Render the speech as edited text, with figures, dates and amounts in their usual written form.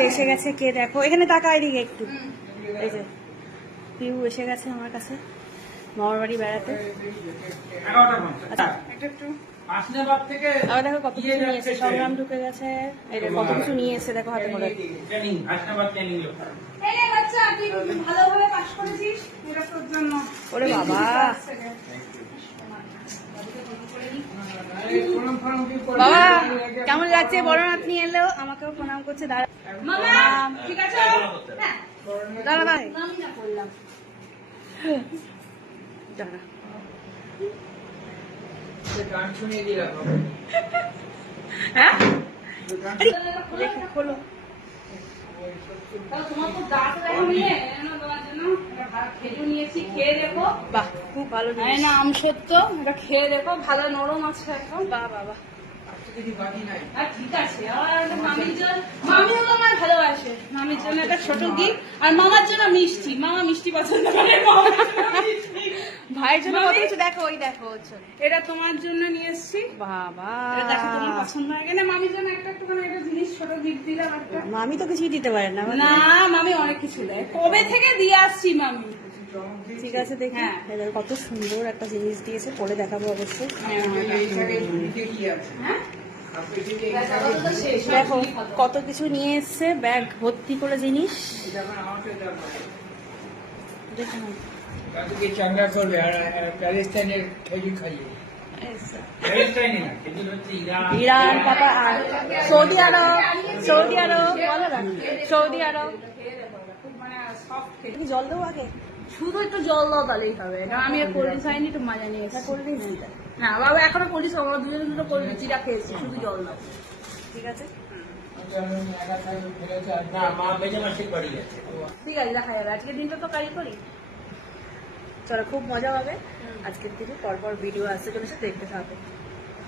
বাড়িতে এসে গেছে কে দেখো, এখানে তাকা এদিকে একটু। এই যে পিউ এসে গেছে আমার কাছে মামার বাড়ি বেড়াতে। আচ্ছা আবার দেখো কত কিছু নিয়ে এসে, সংগ্রাম ঢুকে গেছে, এই দেখো কত কিছু নিয়ে এসে দেখো হাতে করে। ওরে বাবা, বাবা কেমন লাগছে? বড় নাতনি এলো, আমাকেও প্রণাম করছে। দাঁড়া দাঁড়া ভাই, দাঁড়া হ্যাঁ খোলো। বাহ খুব ভালো না, আম সত্য এটা খেয়ে দেখো, ভালো নরম আছে এখন। বাহ বাবা ঠিক আছে। মামিও তো আমার ভালোবাসে, মামির জন্য একটা ছোট গিফট, আর মামার জন্য মিষ্টি। মামা মিষ্টি পছন্দ করে, ভাইয়ের জন্য কত কিছু। দেখো ওই দেখো, এটা তোমার জন্য নিয়ে এসছি। বাবা দেখো তোমার পছন্দ হয়ে গেলে মামির জন্য একটা একটুখানি একটা জিনিস ছোট গিফট দিলাম। একটা মামি তো কিছুই দিতে পারে না। না মামি অনেক কিছু দেয়, কবে থেকে দিয়ে আসছি মামি। ঠিক আছে দেখি কত সুন্দর একটা জিনিস দিয়েছে, পরে দেখাবো অবশ্যই। দেখো কত কিছু নিয়ে এসছে, ব্যাগ ভর্তি করে জিনিস। চাঙ্গা করবে আর প্যালেস্টাইনের খেলি খাইয়ে, ইরান পাপা আর সৌদি আরব, সৌদি আরব বলো না, সৌদি আরব। জল দেবো আগে, শুধু একটু জল দাও তাহলেই হবে। কারণ আমি কোল্ড ড্রিঙ্কস খাইনি, একটু মজা নিয়ে এসে কোল্ড ড্রিঙ্কস না বাবা, এখনো কোল্ড ড্রিঙ্কস, আমরা দুজনে দুটো কোল্ড ড্রিঙ্কস চিরা খেয়েছি, শুধু জল দাও। ঠিক আছে ঠিক আছে, দেখা যাবে। আজকের দিনটা তো কাজ করি, চলো খুব মজা হবে আজকের দিনে। পরপর ভিডিও আসতে চলেছে, দেখতে থাকো।